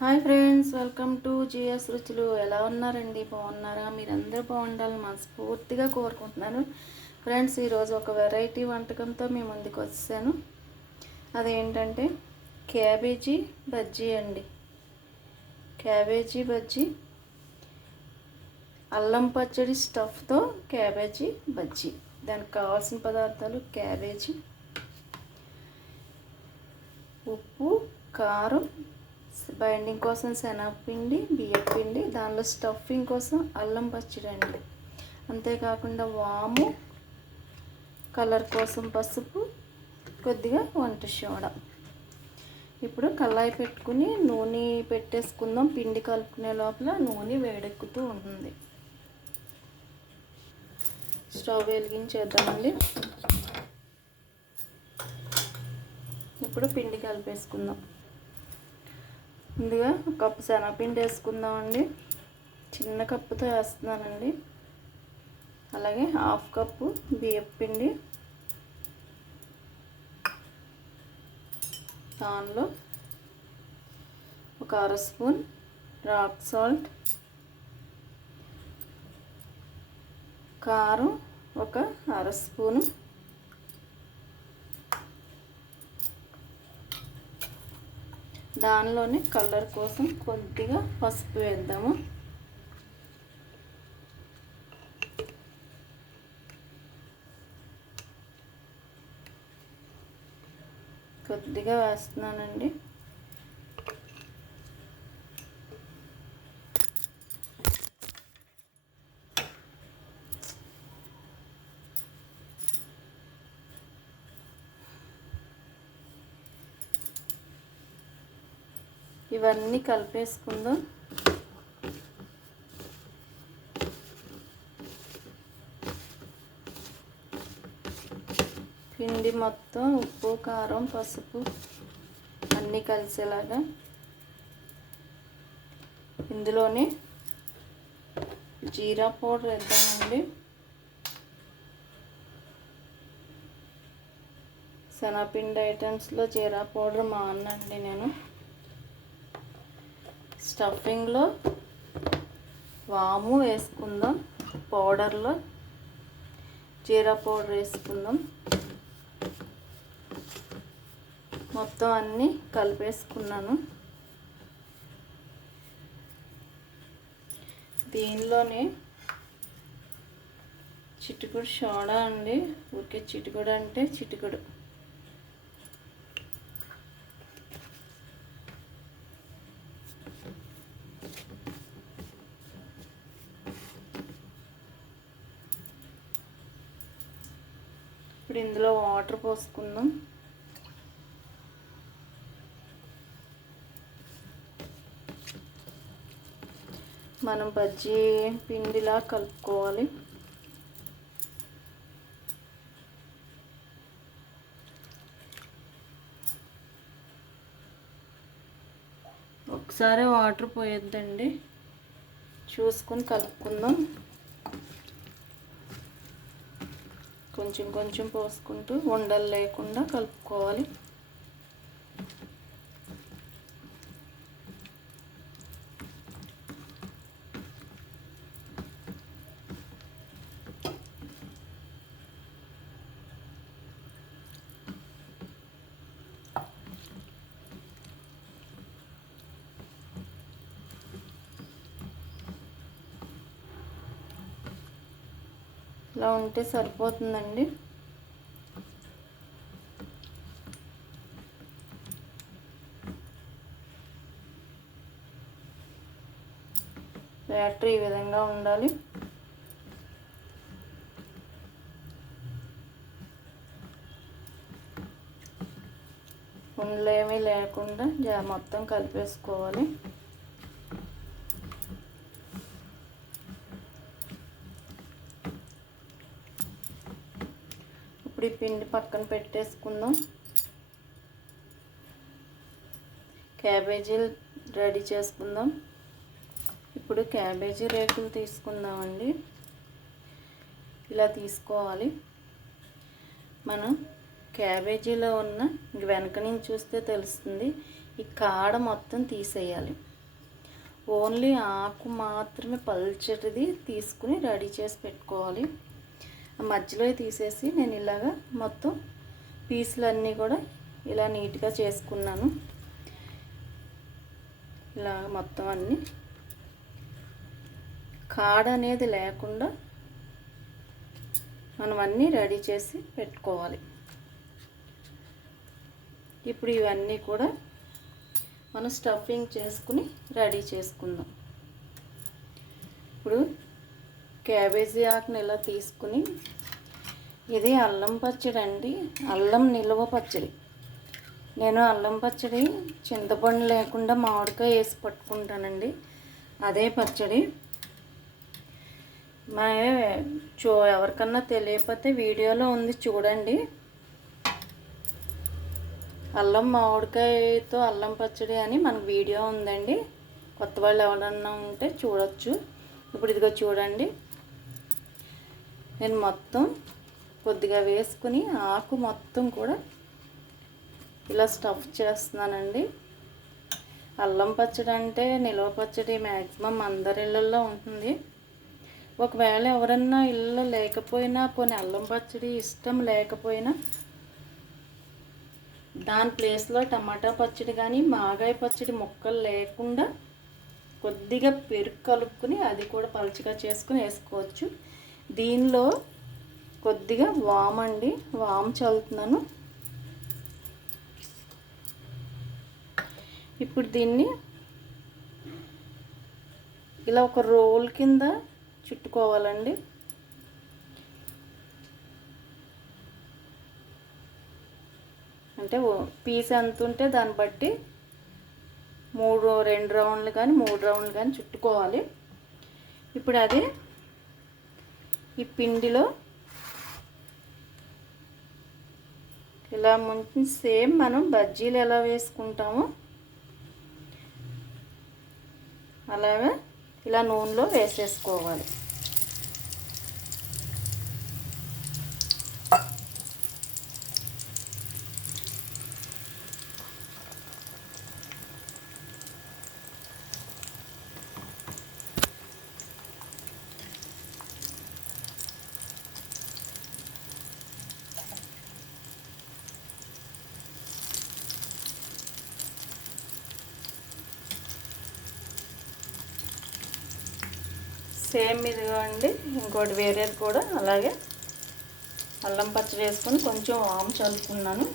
Hi friends, welcome to GS రుచులు. ఎలా ఉన్నారండి? బాగున్నారా? మీరందరూ బాగుండాలని మనస్ఫూర్తిగా కోరుకుంటున్నాను. ఫ్రెండ్స్, ఈరోజు ఒక వెరైటీ వంటకంతో మీ ముందుకు వచ్చాను. అదేంటంటే క్యాబేజీ బజ్జీ అండి. క్యాబేజీ బజ్జీ, అల్లం పచ్చడి స్టఫ్తో క్యాబేజీ బజ్జీ. దానికి కావాల్సిన పదార్థాలు: క్యాబేజీ, ఉప్పు, కారం, బైండింగ్ కోసం శనగపిండి, బియ్యపిండి, దానిలో స్టఫింగ్ కోసం అల్లం పచ్చడి అండి. అంతేకాకుండా వాము, కలర్ కోసం పసుపు, కొద్దిగా వంట సోడా. ఇప్పుడు కళాయి పెట్టుకుని నూనె పెట్టేసుకుందాం. పిండి కలుపుకునే లోపల నూనె వేడెక్కుతూ ఉంటుంది. స్టవ్ వెలిగించేద్దామండి. ఇప్పుడు పిండి కలిపేసుకుందాం. ముందుగా ఒక కప్పు శనగపిండి వేసుకుందామండి. చిన్న కప్పుతో వేస్తున్నానండి. అలాగే హాఫ్ కప్పు బియ్యపిండి, దానిలో ఒక అర స్పూన్ రాక్ సాల్ట్, కారం ఒక అర స్పూను, దానిలోనే కలర్ కోసం కొద్దిగా పసుపు వేద్దాము. కొద్దిగా వేస్తున్నానండి. ఇవన్నీ కలిపేసుకుందాం. పిండి మొత్తం ఉప్పు, కారం, పసుపు అన్నీ కలిసేలాగా ఇందులోనే జీరా పౌడర్ వేద్దామండి. శనగపిండి ఐటమ్స్లో జీరా పౌడర్ మానండి నేను. స్టఫింగ్లో వాము వేసుకుందాం. పౌడర్లో జీరా పౌడర్ వేసుకుందాం. మొత్తం అన్నీ కలిపేసుకున్నాను. దీనిలోనే చిటికుడు సోడా అండి. ఊరికే చిటికుడు అంటే చిటికుడు. ఇప్పుడు ఇందులో వాటర్ పోసుకుందాం. మనం బజ్జీ పిండిలా కలుపుకోవాలి. ఒకసారి వాటర్ పోయొద్దండి, చూసుకొని కలుపుకుందాం. కొంచెం కొంచెం పోసుకుంటూ ఉండలు లేకుండా కలుపుకోవాలి. ఇలా ఉంటే సరిపోతుందండి. బ్యాటర్ ఈ విధంగా ఉండాలి. ఉండలేమీ లేకుండా మొత్తం కలిపేసుకోవాలి. ఇప్పుడు ఈ పిండి పక్కన పెట్టేసుకుందాం. క్యాబేజీలు రెడీ చేసుకుందాం. ఇప్పుడు క్యాబేజీ రేకులు తీసుకుందామండి. ఇలా తీసుకోవాలి. మనం క్యాబేజీలో ఉన్న వెనక నుంచి చూస్తే తెలుస్తుంది ఈ కాడ మొత్తం తీసేయాలి. ఓన్లీ ఆకు మాత్రమే పల్చటిది తీసుకుని రెడీ చేసి పెట్టుకోవాలి. మధ్యలో తీసేసి నేను ఇలాగా మొత్తం పీసులన్నీ కూడా ఇలా నీట్గా చేసుకున్నాను. ఇలా మొత్తం అన్నీ కాడ అనేది లేకుండా మనం అన్నీ రెడీ చేసి పెట్టుకోవాలి. ఇప్పుడు ఇవన్నీ కూడా మనం స్టఫింగ్ చేసుకుని రెడీ చేసుకుందాం. ఇప్పుడు క్యాబేజీ ఆకుని ఇలా తీసుకుని, ఇది అల్లం పచ్చడి అండి, అల్లం నిల్వ పచ్చడి. నేను అల్లం పచ్చడి చింతపండు లేకుండా మామిడికాయ వేసి పట్టుకుంటానండి, అదే పచ్చడి. ఎవరికన్నా తెలియకపోతే వీడియోలో ఉంది చూడండి. అల్లం మామిడికాయతో అల్లం పచ్చడి అని మనకు వీడియో ఉందండి, కొత్త వాళ్ళు ఎవరన్నా ఉంటే చూడొచ్చు. ఇప్పుడు ఇదిగో చూడండి, నేను మొత్తం కొద్దిగా వేసుకుని ఆకు మొత్తం కూడా ఇలా స్టఫ్ చేస్తున్నానండి. అల్లం పచ్చడి అంటే నిల్వ పచ్చడి మ్యాక్సిమం అందరి ఇళ్ళల్లో ఉంటుంది. ఒకవేళ ఎవరన్నా ఇల్లు లేకపోయినా, కొన్ని అల్లం పచ్చడి ఇష్టం లేకపోయినా, దాని ప్లేస్లో టమాటా పచ్చడి కానీ మాగాయ పచ్చడి ముక్కలు లేకుండా కొద్దిగా పెరుగు కలుపుకుని అది కూడా పలుచగా చేసుకుని వేసుకోవచ్చు. దీనిలో కొద్దిగా వామ్ అండి, వామ్ చల్లుతున్నాను. ఇప్పుడు దీన్ని ఇలా ఒక రోల్ కింద చుట్టుకోవాలండి. అంటే పీస్ ఎంత ఉంటే దాన్ని బట్టి 2 రౌండ్లు కానీ 3 రౌండ్లు కానీ చుట్టుకోవాలి. ఇప్పుడు అది ఈ పిండిలో ఇలా ముంచి సేమ్ మనం బజ్జీలు ఎలా వేసుకుంటామో అలాగా ఇలా నూనెలో వేసేసుకోవాలి. సేమ్ ఇదిగా అండి, ఇంకోటి వేరేది కూడా అలాగే అల్లం పచ్చడి వేసుకొని కొంచెం వాము చల్లుకున్నాను.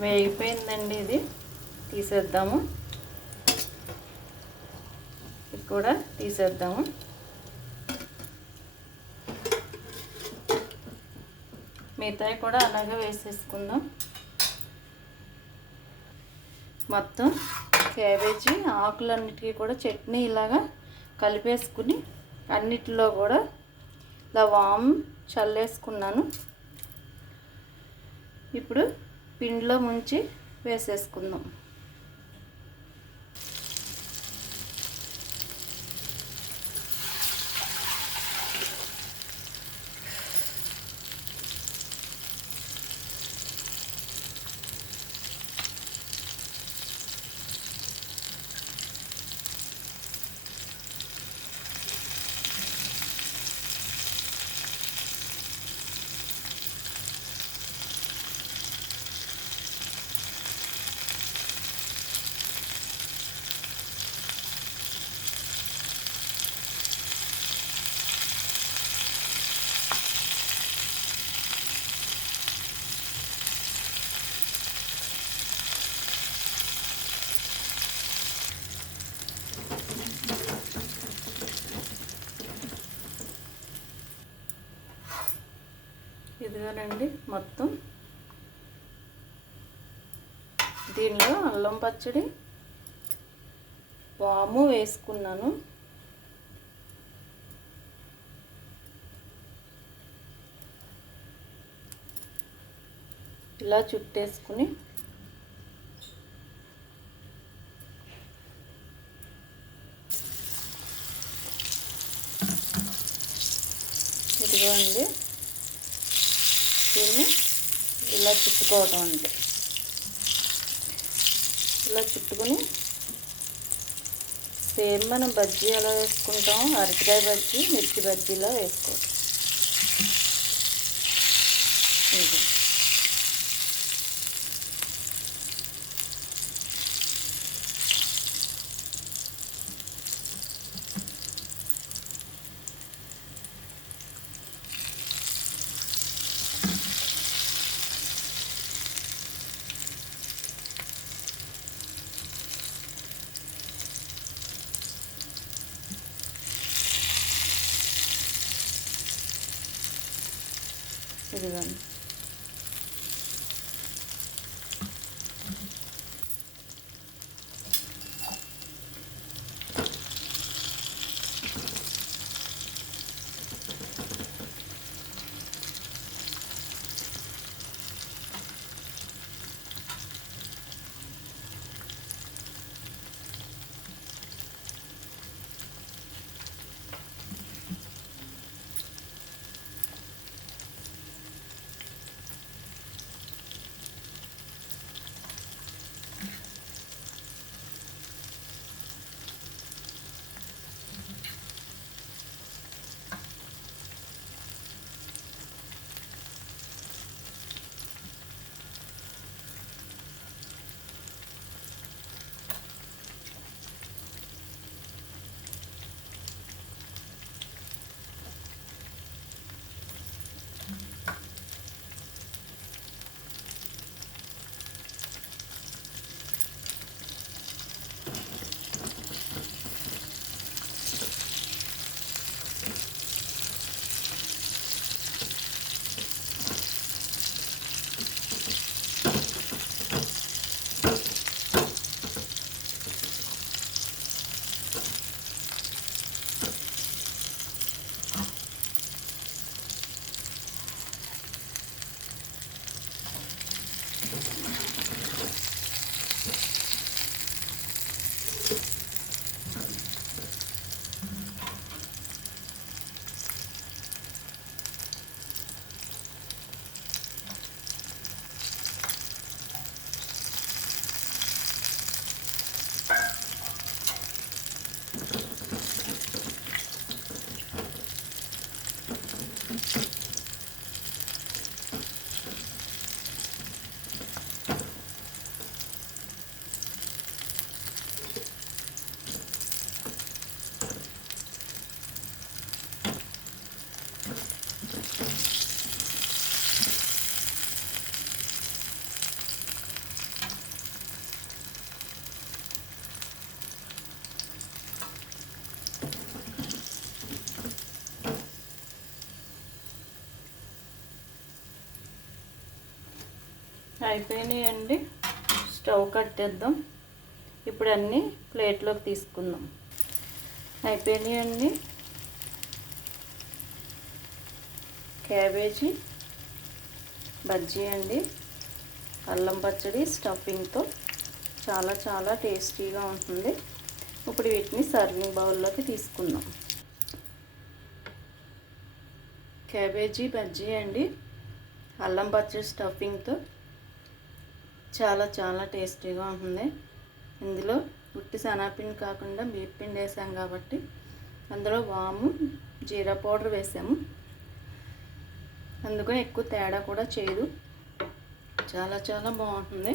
వేగిపోయిందండి, ఇది తీసేద్దాము. ఇది కూడా తీసేద్దాము. మిగతాయి కూడా అలాగే వేసేసుకుందాం. మొత్తం క్యాబేజీ ఆకులన్నిటికీ కూడా చట్నీ ఇలాగా కలిపేసుకుని అన్నిటిలో కూడా ఇలా వాము చల్లేసుకున్నాను. ఇప్పుడు పిండిలో ముంచి వేసేసుకుందాం. ఇదిగోనండి మొత్తం. దీనిలో అల్లం పచ్చడి, వాము వేసుకున్నాను. ఇలా చుట్టేసుకుని ఇదిగోండి దీన్ని ఇలా చుట్టుకోవటం అంటే ఇలా చుట్టుకొని సేమ్ మనం బజ్జీ ఎలా వేసుకుంటాం, అరటికాయ బజ్జీ, మిర్చి బజ్జీలా వేసుకోవటం. ఇది ఇదిగోండి. అయిపోయినాయండి. స్టవ్ కట్టేద్దాం. ఇప్పుడు అన్నీ ప్లేట్లోకి తీసుకుందాం. అయిపోయినాయండి క్యాబేజీ బజ్జీ అండి, అల్లం పచ్చడి స్టఫింగ్తో చాలా చాలా టేస్టీగా ఉంటుంది. ఇప్పుడు వీటిని సర్వింగ్ బౌల్లోకి తీసుకుందాం. క్యాబేజీ బజ్జీ అండి, అల్లం పచ్చడి స్టఫింగ్తో చాలా చాలా టేస్టీగా ఉంటుంది. ఇందులో ఉట్టి శనగపిండి కాకుండా బియ్యం పిండి వేసాం కాబట్టి అందులో వాము జీరా పౌడర్ వేసాము, అందుకని ఎక్కువ తేడా కూడా చేయదు. చాలా చాలా బాగుంటుంది,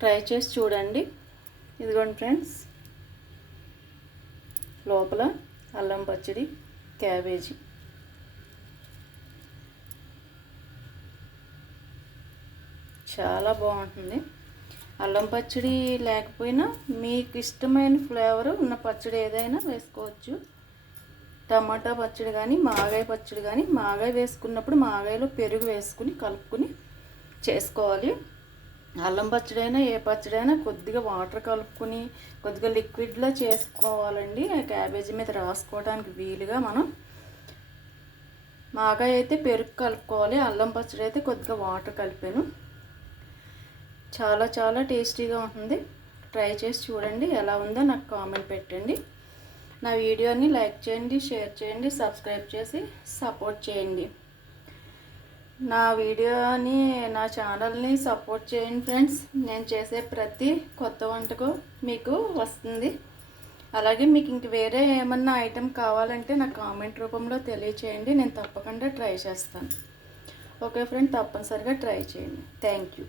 ట్రై చేసి చూడండి. ఇదిగోండి ఫ్రెండ్స్, లోపల అల్లం పచ్చడి క్యాబేజీ చాలా బాగుంటుంది. అల్లం పచ్చడి లేకపోయినా మీకు ఇష్టమైన ఫ్లేవర్ ఉన్న పచ్చడి ఏదైనా వేసుకోవచ్చు. టమాటా పచ్చడి కానీ మాగాయ పచ్చడి కానీ, మాగాయ వేసుకున్నప్పుడు మాగాయలో పెరుగు వేసుకుని కలుపుకుని చేసుకోవాలి. అల్లం పచ్చడి అయినా ఏ పచ్చడి అయినా కొద్దిగా వాటర్ కలుపుకొని కొద్దిగా లిక్విడ్లో చేసుకోవాలండి. క్యాబేజీ మీద రాసుకోవడానికి వీలుగా మనం మాగాయ అయితే పెరుగు కలుపుకోవాలి, అల్లం పచ్చడి అయితే కొద్దిగా వాటర్ కలిపాను. చాలా చాలా టేస్టీగా ఉంటుంది. ట్రై చేసి చూడండి, ఎలా ఉందో నాకు కామెంట్ పెట్టండి. నా వీడియోని లైక్ చేయండి, షేర్ చేయండి, సబ్స్క్రైబ్ చేసి సపోర్ట్ చేయండి. నా వీడియోని నా ఛానల్ని సపోర్ట్ చేయండి ఫ్రెండ్స్. నేను చేసే ప్రతి కొత్త వంటకం మీకు వస్తుంది. అలాగే మీకు ఇంక వేరే ఏమన్నా ఐటెం కావాలంటే నాకు కామెంట్ రూపంలో తెలియచేయండి, నేను తప్పకుండా ట్రై చేస్తాను. ఓకే ఫ్రెండ్, తప్పనిసరిగా ట్రై చేయండి. Thank you.